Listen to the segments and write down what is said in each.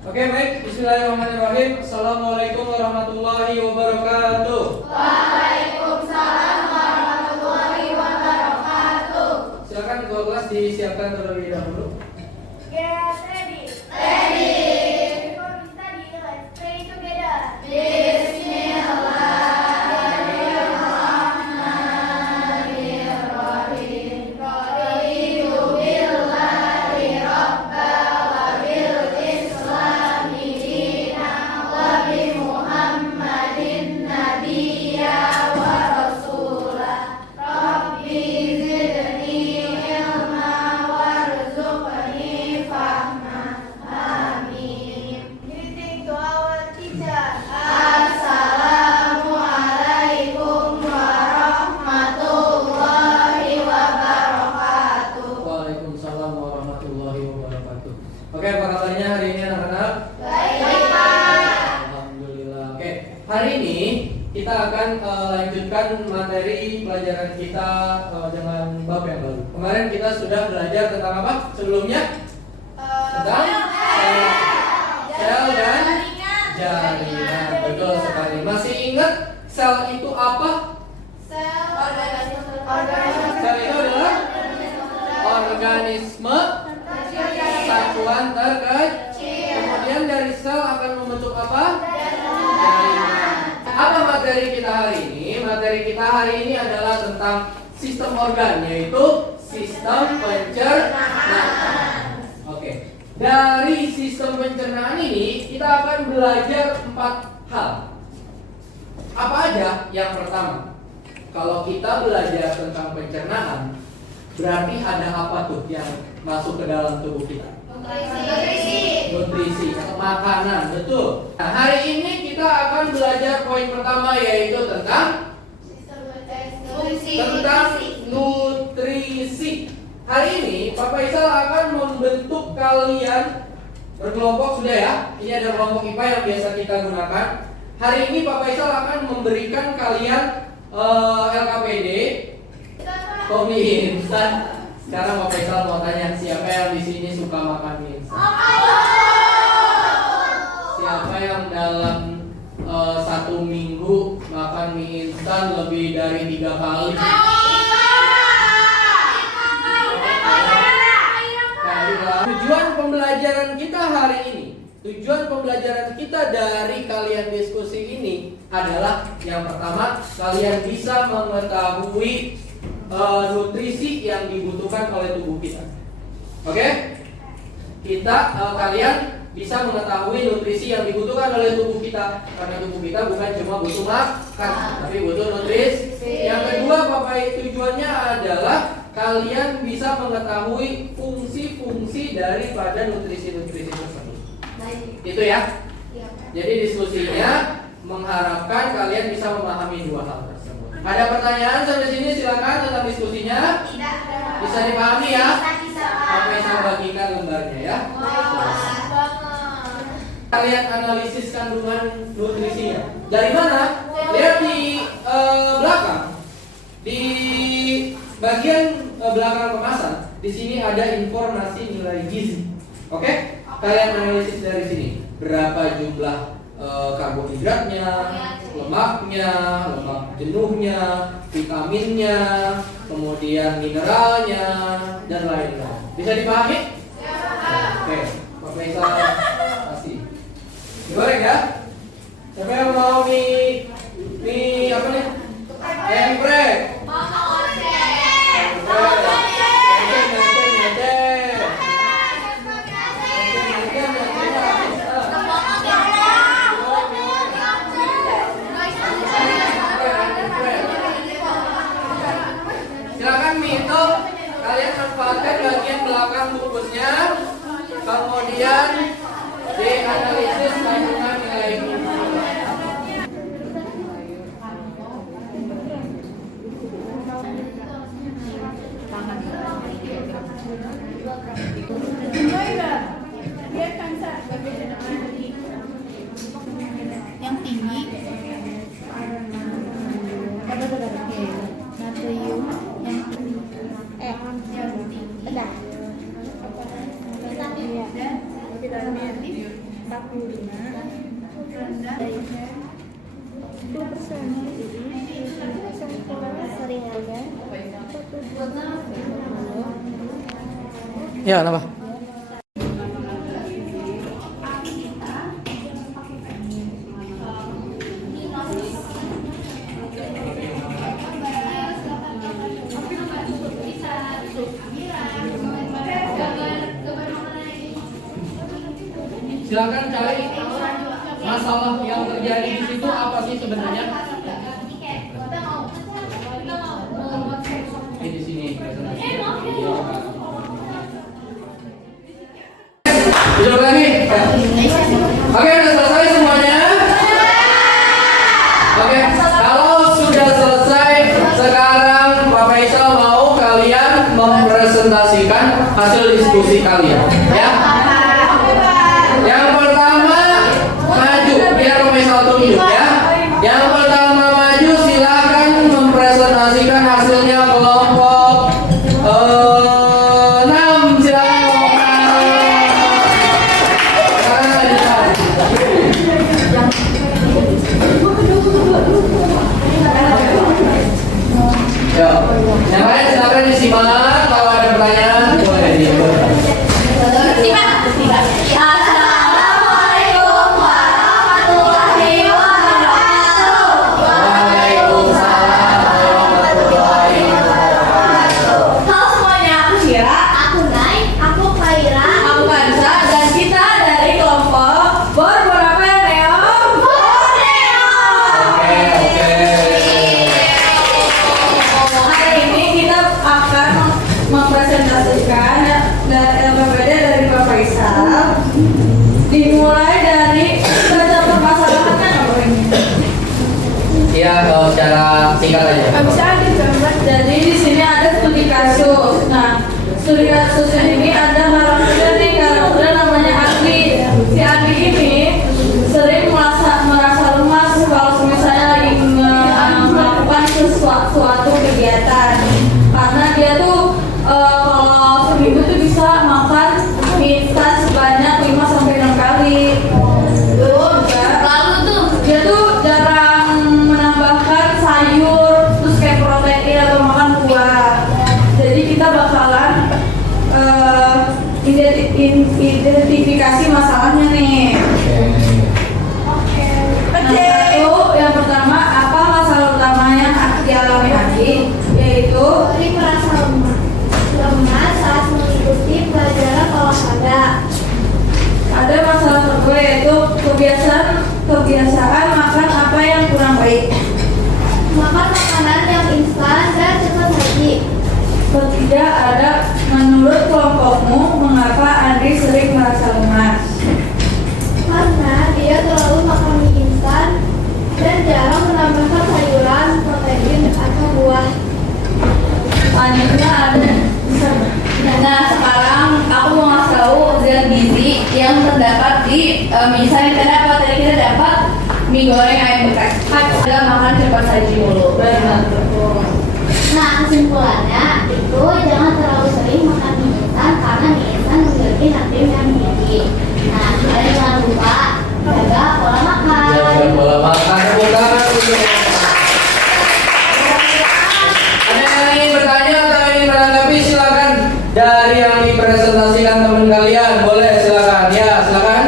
Oke, baik. Bismillahirrahmanirrahim. Assalamualaikum warahmatullahi wabarakatuh. Waalaikumsalam warahmatullahi wabarakatuh. Silakan ketua kelas disiapkan terlebih dahulu. Get ready. Ready. Before we study, let's pray together. Bismillahirrahmanirrahim. Raditu billahi rabba wa bil islami dina wa bi Muhammadin nabiyya wa rasula. Rabbi zidni ilma warzuqni fahma. Amin. Greeting to our teacher. Assalamualaikum warahmatullahi wabarakatuh. Waalaikumsalam warahmatullahi wabarakatuh. Oke, apa kabarnya hari ini anak-anak? Baik, Pak. Alhamdulillah. Oke, hari ini kita akan lanjutkan materi pelajaran kita dengan bab yang baru. Kemarin kita sudah belajar tentang apa sebelumnya? Tentang sel dan jaringan. Betul sekali. Masih ingat sel itu apa? Sel itu adalah organisme satuan terkecil. Kemudian dari sel akan membentuk apa? Jaringan. Apa materi kita hari ini? Materi kita hari ini adalah tentang sistem organ, yaitu sistem pencernaan. Oke. Dari sistem pencernaan ini kita akan belajar 4 hal. Apa aja? Yang pertama, kalau kita belajar tentang pencernaan, berarti ada apa tuh yang masuk ke dalam tubuh kita? Nutrisi atau makanan, betul. Nah, hari ini kita akan belajar poin pertama, yaitu tentang nutrisi. Hari ini Pak Faisal akan membentuk kalian berkelompok, sudah ya. Ini ada kelompok IPA yang biasa kita gunakan. Hari ini Pak Faisal akan memberikan kalian LKPD, kopi instan. Sekarang Pak Faisal mau tanya, siapa yang di sini suka makan mie instan? Siapa yang dalam 1 minggu makan mie instan lebih dari 3 kali? Tujuan pembelajaran kita hari ini, tujuan pembelajaran kita dari kalian diskusi ini adalah yang pertama, kalian bisa mengetahui nutrisi yang dibutuhkan oleh tubuh kita. Oke? Kalian bisa mengetahui nutrisi yang dibutuhkan oleh tubuh kita, karena tubuh kita bukan cuma butuh makan, tapi butuh nutrisi. Yang kedua, tujuannya adalah kalian bisa mengetahui fungsi-fungsi daripada nutrisi-nutrisi tersebut. Itu ya. Jadi diskusinya mengharapkan kalian bisa memahami 2 hal tersebut. Ada pertanyaan sampai sini, silakan tentang diskusinya. Bisa dipahami ya? Sampai saya bagikan lembarnya ya. Kalian analisis kandungan nutrisinya. Dari mana? Lihat di belakang. Di bagian belakang kemasan, di sini ada informasi nilai gizi. Oke? Kalian analisis dari sini. Berapa jumlah karbohidratnya, lemaknya, lemak jenuhnya, vitaminnya, kemudian mineralnya, dan lain-lain. Bisa dipahami? Oke, Pak Faisal kasih. Digoreng ya? Siapa yang mau mie apa nih? Emprek. Silakan mie itu kalian manfaatkan bagian belakang bungkusnya, kemudian dianalisis kandungan nilai gizi. Yang tinggi natrium yang vitamin Ya, kenapa? Silakan cari masalah yang terjadi di situ apa sih sebenarnya? Di sini. Duduk lagi. Oke, udah selesai semuanya? Oke, kalau sudah selesai, sekarang Pak Faisal mau kalian mempresentasikan hasil diskusi kalian, ya? Yang pertama maju, biar Pak Faisal tunjuk ya. Yang pertama maju, silakan mempresentasikan hasilnya kelompok 6, silakan Yuk, yang lain silakan disimak. Kalau ada pertanyaan boleh dibuat. Assalamualaikum warahmatullahi wabarakatuh. Waalaikumsalam warahmatullahi wabarakatuh. Halo semuanya, aku Syira, aku Nay, aku Kaira, aku Kansa, dan kita dari kelompok Borneo. Hari ini kita akan mempresentasikan LPPD dari Pak Faisal. Dimulai dari baca permasalahannya apa ini? Iya, secara singkat aja. Bisa digambar. Jadi di sini ada studi kasus. Nah, studi kasusnya ini ada karakter nih, karakter namanya Andi. Si Andi ini sering merasa lemas kalau misalnya lagi melakukan suatu kegiatan. Karena dia tuh kalau seminggu tuh bisa makan mie instan sebanyak 5-6 kali. Lalu tuh dia tuh jarang menambahkan sayur, terus kayak protein atau makan buah. Jadi kita bakalan identifikasi masalahnya nih. Yang pertama, apa masalah utama yang dialami Andi? Yaitu merasa lemas saat mengikuti pelajaran olahraga. ada masalah kedua yaitu kebiasaan makan apa yang kurang baik. Makan makanan yang instan dan cepat saji. Ketiga, ada menurut kelompokmu mengapa Andri sering merasa lemas? Karena dia terlalu makan mie instan dan jarang menambahkan sayuran, protein, atau buah. Selanjutnya ada. Nah, sekarang aku mau ngasih tahu zat gizi yang terdapat di misalnya kita dapat tadi kita dapat mie goreng ayam bekas. Adalah makan cepat saji mulu. Nah, kesimpulannya itu jangan terlalu sering makan mie instan karena mie instan memiliki natrium yang tinggi. Nah, kalian jangan lupa jaga pola makan. Jangan pola makan, bukan. Ada yang ingin bertanya atau ingin menanggapi, silakan. Dari yang dipresentasikan teman kalian, boleh silakan. Ya, silakan.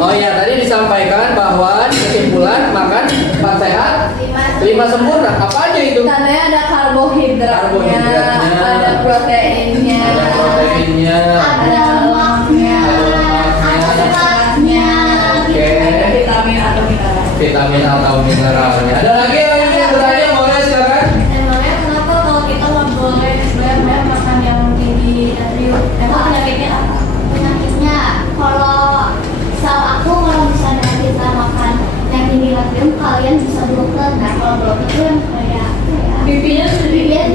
Oh ya, tadi disampaikan bahwa kesimpulan makan 4 sehat, 5 sempurna. Apa aja itu? Tandanya ada karbohidratnya, Karbohidratnya. ada proteinnya, Ada proteinnya. ada lemaknya, ada seratnya, Oke. vitamin atau mineral. Vitamin atau mineralnya. Ada lagi yang ingin bertanya, boleh silakan. Emangnya kenapa kalau kita nggak boleh banyak makan yang tinggi natrium? Emang penyakitnya apa? Penyakitnya kalau kalau misalnya kita makan yang tinggi natrium, kalian bisa bloated. Nah, kalau bloated itu yang kayak Pipinya bibirnya sedikit.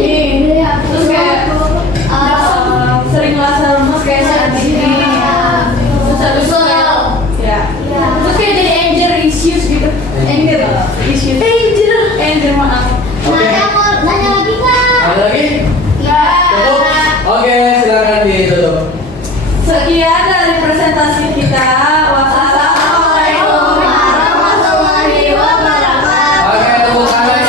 ya, Terus kayak sering merasa lemas kayak saat ini. Terus habis itu kayak ya. Terus kayak jadi anger issues gitu. Anger issues. Anger. Oke, silakan ditutup. Sekian dari presentasi kita. Wassalamualaikum warahmatullahi wabarakatuh. Oke, tepuk tangan.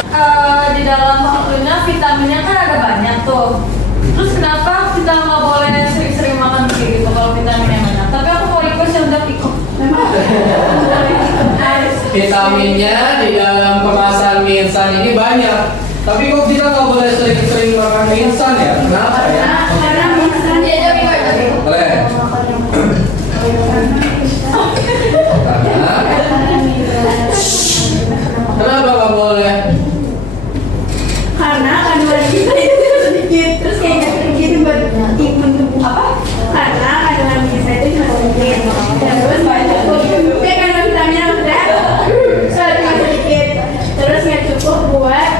Di dalam maklumnya vitaminnya kan ada banyak tuh. Terus kenapa kita nggak boleh sering-sering makan kayak gitu kalau vitaminnya banyak? Tapi aku mau ikut yang udah ikut. Vitaminnya di dalam kemasan mie instan ini banyak. Tapi kok kita nggak boleh sering-sering makan mie instan ya? Kenapa ya? Karena misalnya dia Boleh. Karena kenapa nggak boleh? karena kandungan kita itu sedikit, terus kayak nggak sedikit buat imun tubuh apa? Karena kandungan kita itu cuma sedikit, dan terus banyak tuh. Kayak kandungan vitaminnya maksudnya cuma sedikit, terus nggak cukup buat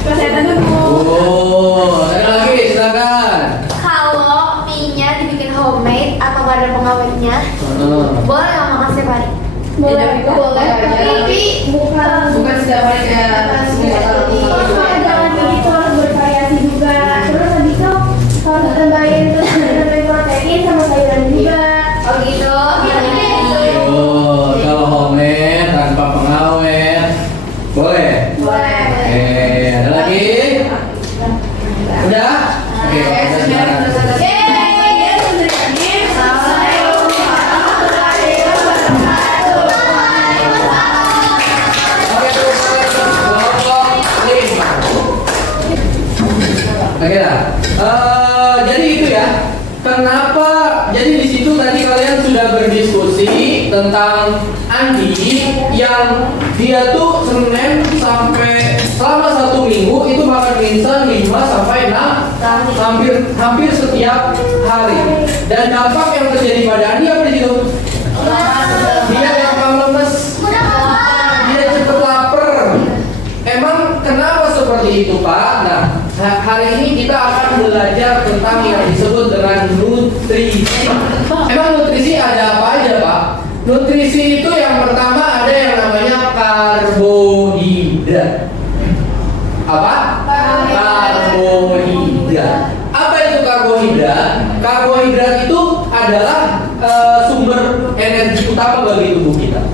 kesehatan tubuh. Oh, ada lagi, silakan. Kalau mie-nya dibikin homemade atau nggak ada pengawetnya, boleh nggak makan setiap hari? Boleh, boleh. Tapi Bukan setiap hari kayak Jangan begitu, harus bervariasi juga. Terus habis itu harus ditambahin protein sama sayuran juga. oh gitu. Oh, kalau homemade tanpa pengawet boleh. Boleh. Oke, ada lagi? Udah? Oke, udah silakan. Oke, terus kelompok 5. Oke lah. Jadi itu ya. Kenapa? Jadi di situ tadi kalian sudah berdiskusi tentang Andi yang dia tuh Senin sampai selama 1 minggu itu makan mie instan 5 sampai 6 hampir setiap hari. Dan dampak yang terjadi pada Andi apa di situ? Dia gampang lemes. Dia cepet lapar. Emang kenapa seperti itu, Pak? Nah, hari ini kita akan belajar tentang yang disebut dengan nutrisi. Emang nutrisi ada apa aja, Pak? Nutrisi itu yang pertama ada yang namanya karbohidrat. Apa? Karbohidrat. Apa itu karbohidrat? Karbohidrat itu adalah sumber energi utama bagi tubuh kita.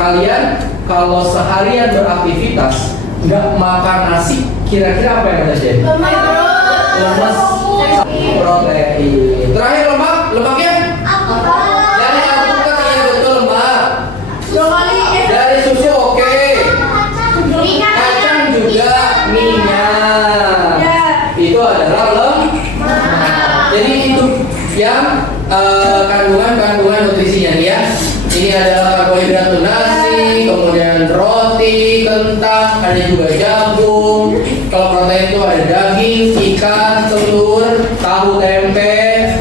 Kalian kalau seharian beraktivitas nggak makan nasi, kira-kira apa yang terjadi? Lemas, protein. Terakhir lemaknya? Dari alpukat iya betul lemak. Dari susu oke. Kacang juga minyak. Itu adalah lemak. Jadi itu yang kandungan nutrisinya nih ya. Ini adalah karbohidrat tuh nasi, kemudian roti, kentang, ada juga jagung. Kalau protein itu ada daging, ikan, telur, tahu, tempe.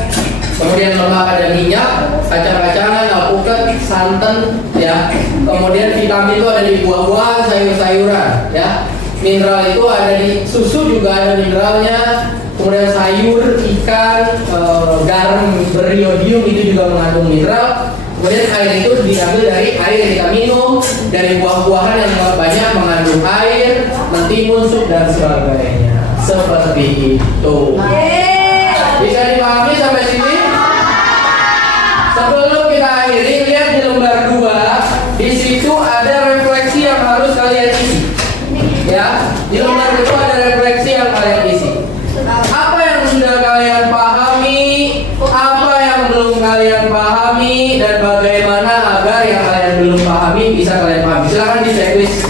Kemudian lemak ada minyak, kacang-kacangan, alpukat, santan, ya. Kemudian vitamin itu ada di buah-buahan, sayur-sayuran, ya. Mineral itu ada di susu juga ada mineralnya. Kemudian sayur, ikan, garam beriodium itu juga mengandung mineral. Kemudian air itu diambil dari air yang kita minum, dari buah-buahan yang banyak mengandung air, mentimun, sup dan sebagainya. Seperti itu. Bisa dipahami sampai sini? Sebelum kita akhiri, lihat di lembar 2. Di situ ada refleksi yang harus kalian isi. Ya, di lembar itu ada refleksi yang kalian isi. Apa yang sudah kalian pahami, apa yang belum kalian pahami, dan bagaimana agar yang kalian belum pahami bisa kalian pahami. Silakan di checklist.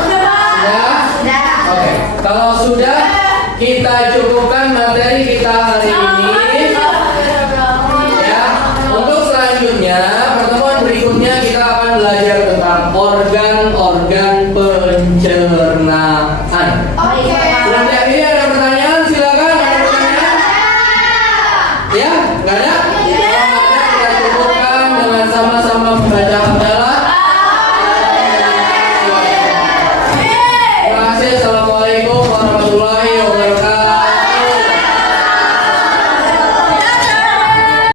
Sudah? Oke. Kalau sudah, kita cukupkan materi kita hari ini. Ya. Untuk selanjutnya, pertemuan berikutnya kita akan belajar tentang organ-organ pencernaan.